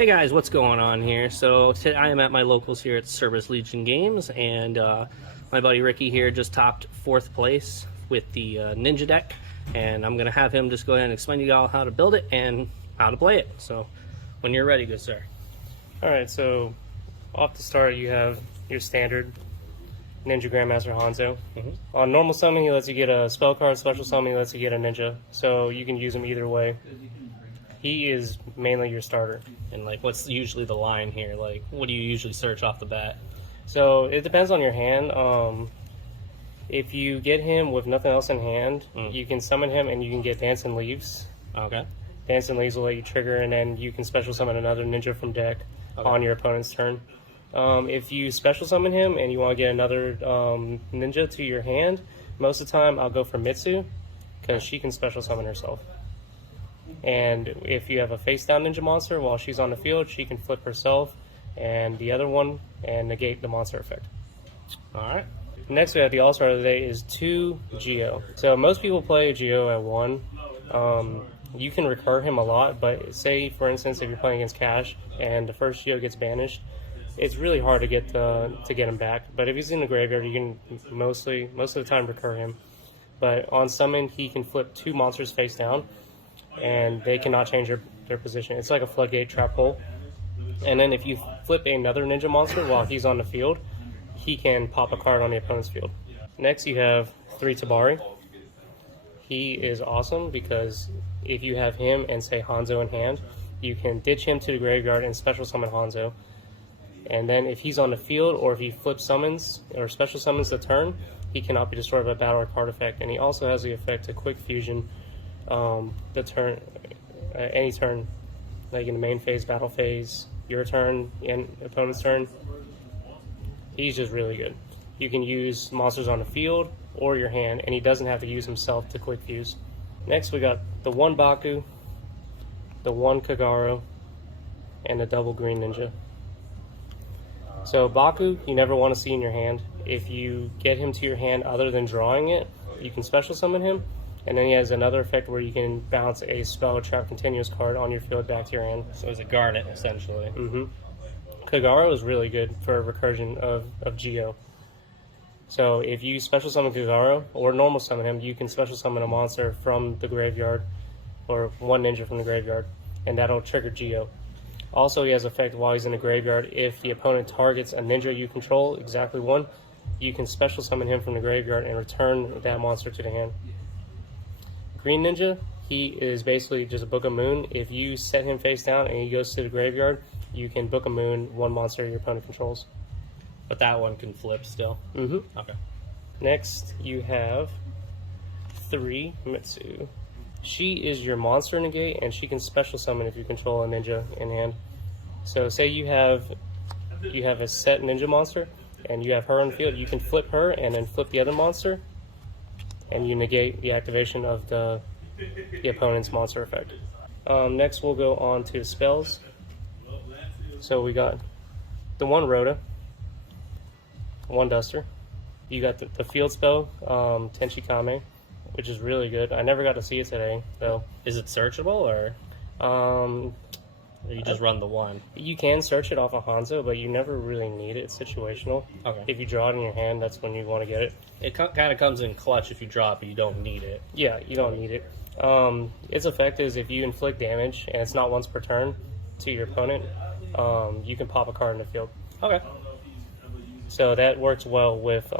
Hey guys, what's going on here? So today I am at my locals here at Cerberus Legion Games, and my buddy Ricky here just topped 4th place with the Ninja deck, and I'm gonna have him just go ahead and explain to you all how to build it and how to play it. So when you're ready, good sir. Alright, so off the start you have your standard Ninja Grandmaster Hanzo. On normal summon he lets you get a spell card, special summon he lets you get a ninja, so you can use him either way. He is mainly your starter. And like, what's usually the line here? Like, what do you usually search off the bat? So it depends on your hand. If you get him with nothing else in hand, you can summon him and you can get Dancing Leaves. Okay. Dancing Leaves will let you trigger, and then you can special summon another ninja from deck on your opponent's turn. If you special summon him and you want to get another ninja to your hand, most of the time I'll go for Mitsu, because she can special summon herself. And if you have a face down ninja monster while she's on the field, she can flip herself and the other one and negate the monster effect. Alright. Next we have the all-star of the day is 2 Geo. So most people play Geo at 1. You can recur him a lot, but say for instance if you're playing against Cash and the first Geo gets banished, it's really hard to get him back. But if he's in the graveyard, you can most of the time recur him. But on summon he can flip 2 monsters face down, and they cannot change their position. It's like a floodgate trap hole. And then if you flip another ninja monster while he's on the field, he can pop a card on the opponent's field. Next you have 3 Tabari. He is awesome because if you have him and say Hanzo in hand, you can ditch him to the graveyard and special summon Hanzo. And then if he's on the field or if he flip summons or special summons the turn, he cannot be destroyed by battle or card effect. And he also has the effect to quick fusion the turn, any turn, like in the main phase, battle phase, your turn, and opponent's turn. He's just really good. You can use monsters on the field or your hand, and he doesn't have to use himself to quick fuse. Next we got the 1 Baku, the 1 Kagero, and the double green ninja. So Baku, you never want to see in your hand. If you get him to your hand other than drawing it, you can special summon him. And then he has another effect where you can bounce a spell trap continuous card on your field back to your hand. So it's a garnet, essentially. Kagero is really good for recursion of Geo. So if you special summon Kagero, or normal summon him, you can special summon a monster from the graveyard, or 1 ninja from the graveyard, and that'll trigger Geo. Also, he has effect while he's in the graveyard. If the opponent targets a ninja you control, exactly 1, you can special summon him from the graveyard and return that monster to the hand. Green Ninja, he is basically just a Book of Moon. If you set him face down and he goes to the graveyard, you can Book of Moon 1 monster your opponent controls. But that one can flip still? Okay. Next, you have 3 Mitsu. She is your monster negate, and she can special summon if you control a ninja in hand. So say you have a set ninja monster, and you have her on the field, you can flip her and then flip the other monster, and you negate the activation of the opponent's monster effect. Next we'll go on to spells. So we got the 1 Rhoda, 1 Duster. You got the field spell, Tenchi Kame, which is really good. I never got to see it today, though. Is it searchable, or you just run the 1? You can search it off of Hanzo, but you never really need it. It's situational. Okay. If you draw it in your hand, that's when you want to get it. It kind of comes in clutch if you draw it, but you don't need it. Yeah, you don't need it. Its effect is if you inflict damage, and it's not once per turn, to your opponent, you can pop a card in the field. Okay. So that works well with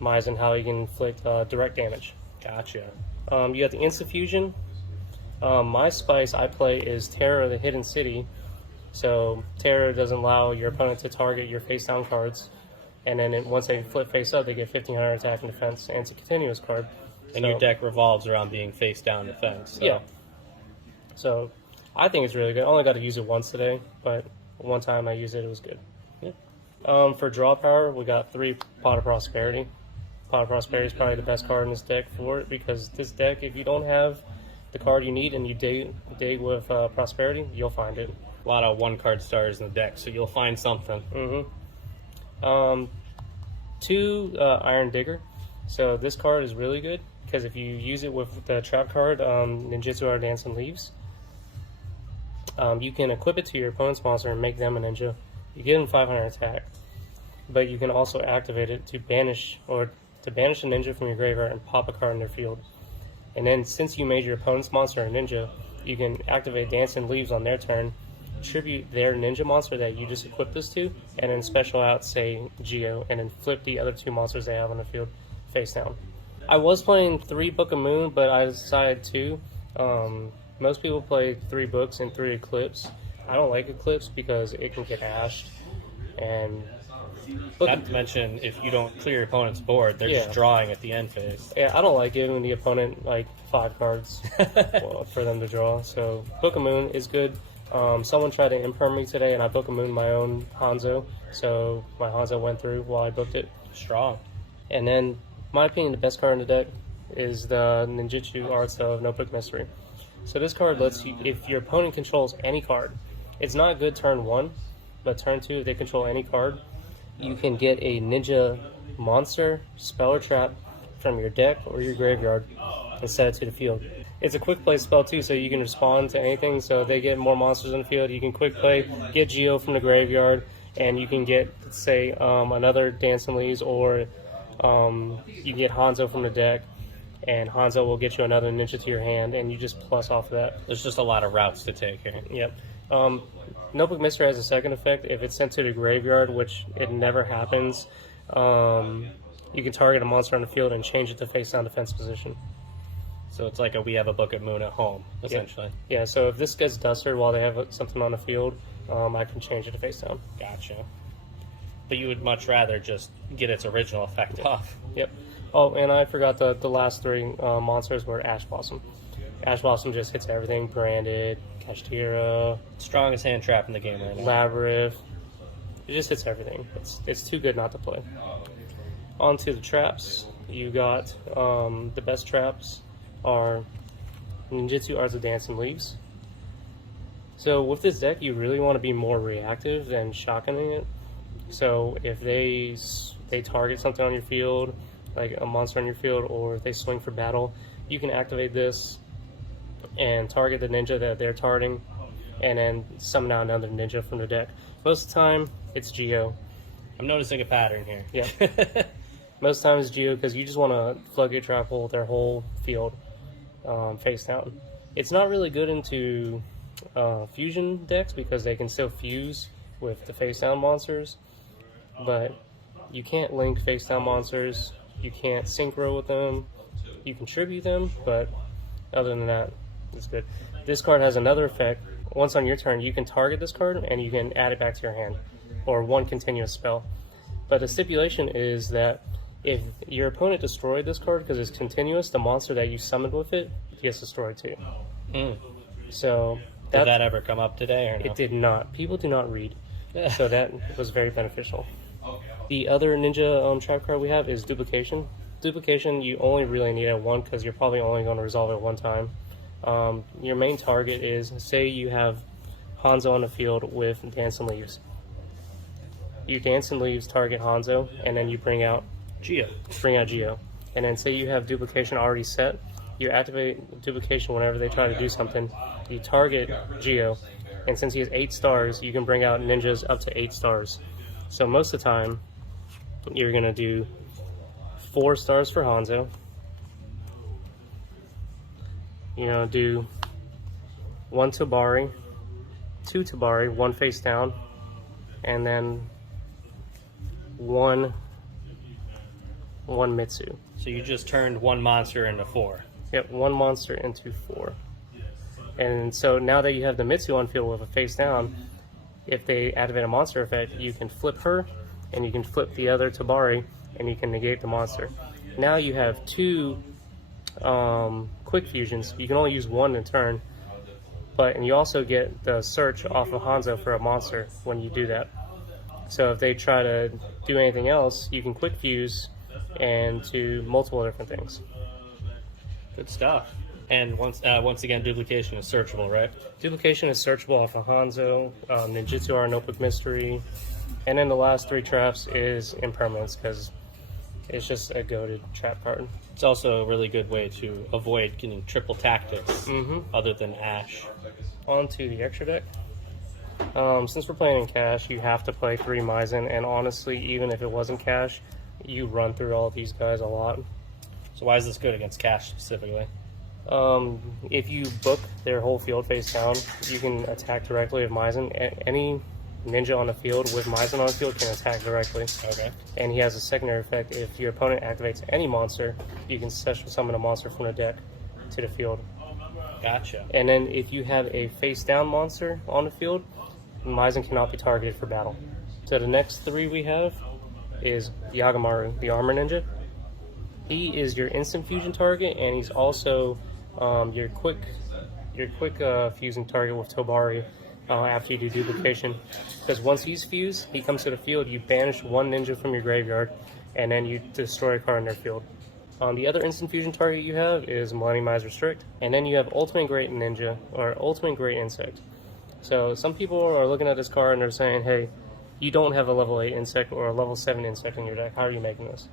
Maizen, how you can inflict direct damage. Gotcha. You got the Instant Fusion. My spice I play is Terror of the Hidden City. So Terror doesn't allow your opponent to target your face down cards, and then once they flip face up, they get 1500 attack and defense, and it's a continuous card. And your deck revolves around being face down defense. So. Yeah. So I think it's really good. I only got to use it once today, but one time I used it, it was good. Yeah. For draw power, we got 3 Pot of Prosperity. Pot of Prosperity is probably the best card in this deck for it, because this deck, if you don't have the card you need and you dig with Prosperity, you'll find it. A lot of 1-card stars in the deck, so you'll find something. 2 Iron Digger. So this card is really good because if you use it with the trap card, Ninjutsu or Dancing Leaves, You can equip it to your opponent's monster and make them a ninja. You give them 500 attack, but you can also activate it to banish a ninja from your graveyard and pop a card in their field. And then since you made your opponent's monster a ninja, you can activate Dancing Leaves on their turn, tribute their ninja monster that you just equipped this to, and then special out, say, Geo, and then flip the other 2 monsters they have on the field face down. I was playing 3 Book of Moon, but I decided 2. Most people play 3 books and 3 Eclipse. I don't like Eclipse because it can get ashed. And not to mention, if you don't clear your opponent's board, they're just drawing at the end phase. Yeah, I don't like giving the opponent like 5 cards for them to draw. So Book of Moon is good. Someone tried to imperm me today, and I Book of Moon my own Hanzo. So my Hanzo went through while I booked it. Strong. And then, my opinion, the best card in the deck is the Ninjutsu Arts of Notebook Mystery. So this card lets you, if your opponent controls any card, it's not good turn 1, but turn 2, if they control any card, you can get a ninja monster, spell, or trap from your deck or your graveyard and set it to the field. It's a quick play spell too, so you can respond to anything. So if they get more monsters in the field, you can quick play, get Geo from the graveyard, and you can get, say, another Dancing Leaves, or you get Hanzo from the deck, and Hanzo will get you another ninja to your hand, and you just plus off of that. There's just a lot of routes to take here. Yep. Notebook Mystery has a second effect. If it's sent to the graveyard, which it never happens, you can target a monster on the field and change it to face down defense position. So it's like we have a Book of Moon at home, essentially. Yeah, so if this gets dusted while they have something on the field, I can change it to face down. Gotcha. But you would much rather just get its original effect off. Yep. Oh, and I forgot the last 3 monsters were Ash Blossom. Ash Blossom just hits everything. Branded, Kashtira, Strongest hand trap in the game right now. Labyrinth. It just hits everything. It's too good not to play. On to the traps. You got the best traps are Ninjutsu Arts of Dancing Leaves. So with this deck, you really want to be more reactive than shotgunning it. So if they target something on your field, like a monster on your field, or if they swing for battle, you can activate this and target the ninja that they're targeting, and then summon out another ninja from the deck. Most of the time, it's Geo. I'm noticing a pattern here. Yeah. Most of the time it's Geo because you just want to floodgate trap hole their whole field face down. It's not really good into fusion decks because they can still fuse with the face down monsters, but you can't link face down monsters, you can't synchro with them, you can tribute them, but other than that, it's good. This card has another effect. Once on your turn, you can target this card and you can add it back to your hand, or one continuous spell. But the stipulation is that if your opponent destroyed this card because it's continuous, the monster that you summoned with it gets destroyed too. So did that ever come up today or no? It did not. People do not read. So that was very beneficial. The other ninja trap card we have is Duplication. Duplication you only really need at 1 because you're probably only going to resolve it 1 time. Your main target is, say you have Hanzo on the field with Dancing Leaves. You Dancing Leaves, target Hanzo, and then you bring out Geo. And then say you have Duplication already set, you activate Duplication whenever they try to do something, you target Geo, and since he has 8 stars, you can bring out ninjas up to 8 stars. So most of the time, you're going to do 4 stars for Hanzo. You know, do 1 Tabari, 2 Tabari, 1 face down, and then 1 Mitsu. So you just turned 1 monster into 4. Yep, 1 monster into 4. And so now that you have the Mitsu on field with a face down, if they activate a monster effect, you can flip her, and you can flip the other Tabari, and you can negate the monster. Now you have 2 quick fusions. You can only use 1 in turn, and you also get the search off of Hanzo for a monster when you do that. So if they try to do anything else, you can quick fuse and do multiple different things. Good stuff. And once again, Duplication is searchable, right? Duplication is searchable off of Hanzo, Ninjutsu Notebook Mystery, and then the last 3 traps is Impermanence, because It's just a goated trap card. It's also a really good way to avoid getting triple tactics other than Ash. On to the extra deck. Since we're playing in cash, you have to play 3 Maizen, and honestly, even if it wasn't cash, you run through all of these guys a lot. So why is this good against Cash specifically? If you book their whole field face down, you can attack directly with Maizen. Any ninja on the field with Maizen on the field can attack directly. Okay. And he has a secondary effect. If your opponent activates any monster, you can special summon a monster from the deck to the field. Gotcha. And then if you have a face down monster on the field, Maizen cannot be targeted for battle. So the next 3 we have is Yagamaru, the Armor Ninja. He is your instant fusion target, and he's also your quick fusing target with Tobari after you do duplication. Because once he's fused, he comes to the field, you banish 1 ninja from your graveyard, and then you destroy a card in their field. The other instant fusion target you have is Millennium Eyes Restrict, and then you have Ultimate Great Ninja, or Ultimate Great Insect. So some people are looking at this card and they're saying, hey, you don't have a level 8 insect or a level 7 insect in your deck. How are you making this?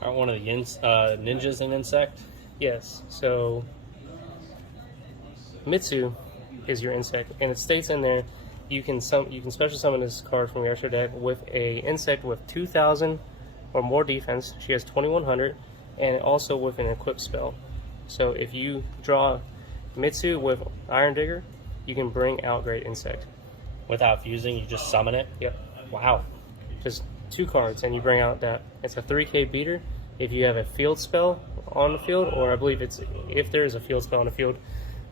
Aren't one of the ninjas an insect? Yes, so Mitsu is your insect, and it states in there you can special summon this card from your extra deck with a insect with 2,000 or more defense. She has 2,100, and also with an equipped spell. So if you draw Mitsu with Iron Digger, you can bring out Great Insect. Without fusing, you just summon it? Yep. Wow. Just 2 cards, and you bring out that. It's a 3k beater. If you have a field spell on the field, or I believe it's if there is a field spell on the field,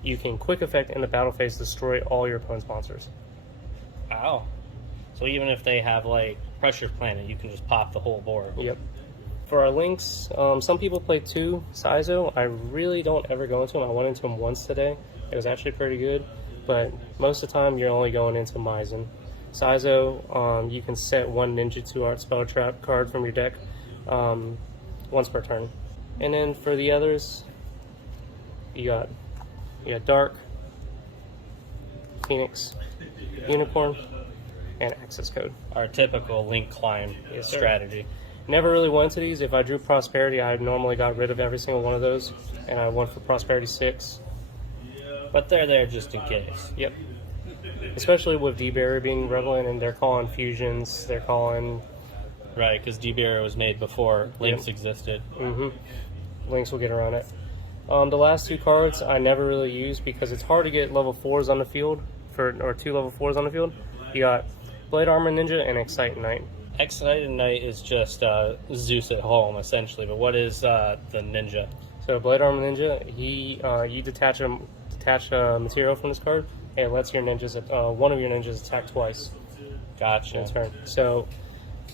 you can quick effect in the battle phase destroy all your opponent's monsters. Wow. So even if they have like Pressure Planet, you can just pop the whole board. Yep. For our links, some people play 2 Saizo. I really don't ever go into them. I went into them once today. It was actually pretty good, but most of the time you're only going into Maizen. Saizo, you can set 1 Ninjutsu Art Spell Trap card from your deck once per turn. And then for the others, you got Dark, Phoenix, Unicorn, and Access Code. Our typical link climb strategy. Never really went to these. If I drew Prosperity, I normally got rid of every single one of those, and I went for Prosperity 6. But they're there just in case. Yep. Especially with D-Barrier being relevant, and they're calling fusions, they're calling... Right, because D-Barrier was made before links existed. Links will get around it. The last 2 cards I never really use because it's hard to get level 4s on the field, or 2 level 4s on the field. You got Blade Armor Ninja and Excite Knight. Excited Knight is just Zeus at home, essentially. But what is the ninja? So Blade Armor Ninja, you detach a material from this card, and it lets your ninjas, one of your ninjas attack twice. Gotcha. In turn. So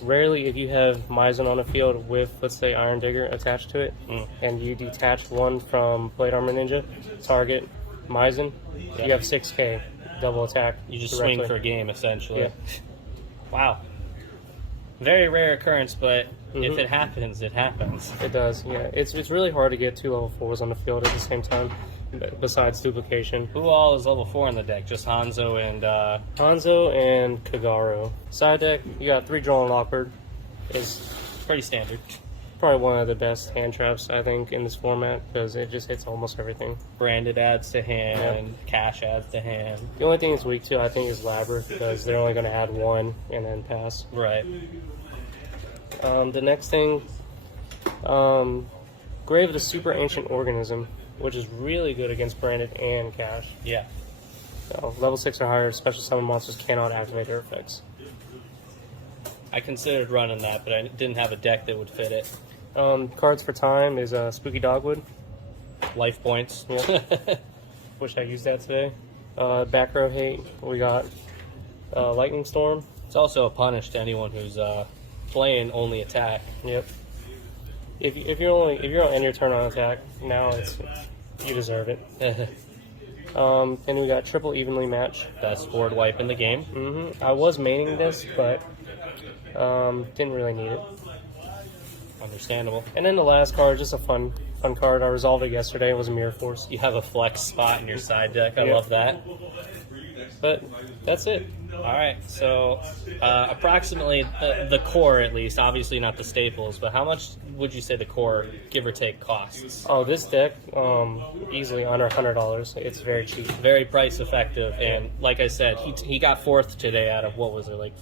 rarely, if you have Maizen on the field with, let's say, Iron Digger attached to it, and you detach 1 from Blade Armor Ninja, target Maizen, you have 6k double attack. You just directly. swing for a game, essentially. Yeah. Wow. Very rare occurrence, but if it happens, it happens. It does, yeah. It's really hard to get 2 level 4s on the field at the same time, besides duplication. Who all is level 4 in the deck? Just Hanzo and... Hanzo and Kagaro. Side deck, you got 3 Draw and Lockbird. It's pretty standard. probably one of the best hand traps, I think, in this format, because it just hits almost everything. Branded adds to hand, cash adds to hand. The only thing it's weak to, I think, is Labyrinth, because they're only going to add 1 and then pass. Right. The next thing, Grave of the Super Ancient Organism, which is really good against Branded and Cash. Yeah. So, level 6 or higher, special summon monsters cannot activate their effects. I considered running that, but I didn't have a deck that would fit it. Cards for time is Spooky Dogwood. Life points. Yep. Wish I used that today. Back row hate. We got Lightning Storm. It's also a punish to anyone who's playing only attack. Yep. If you're on end your turn on attack, now you deserve it. Then we got triple evenly match. Best board wipe in the game. I was maining this, but didn't really need it. Understandable. And then the last card, just a fun card. I resolved it yesterday. It was a Mirror Force. You have a flex spot in your side deck. I love that. But that's it. All right, so approximately the core, at least, obviously not the staples, but how much would you say the core, give or take, costs? Oh, this deck, easily under $100. It's very cheap. Very price effective, and like I said, he got fourth today out of, what was it, like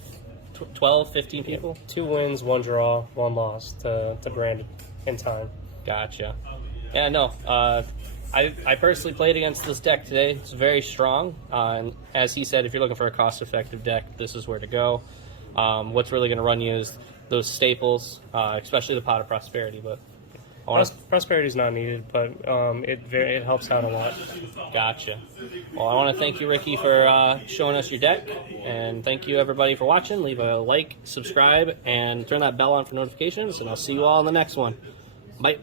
12, 15 people? 2 wins, 1 draw, 1 loss to Brandon in time. Gotcha. Yeah, no. I personally played against this deck today. It's very strong. And as he said, if you're looking for a cost-effective deck, this is where to go. What's really going to run you is those staples, especially the Pot of Prosperity. But Prosperity is not needed, but it helps out a lot. Gotcha. Well, I want to thank you, Ricky, for showing us your deck. And thank you, everybody, for watching. Leave a like, subscribe, and turn that bell on for notifications. And I'll see you all in the next one. Bye.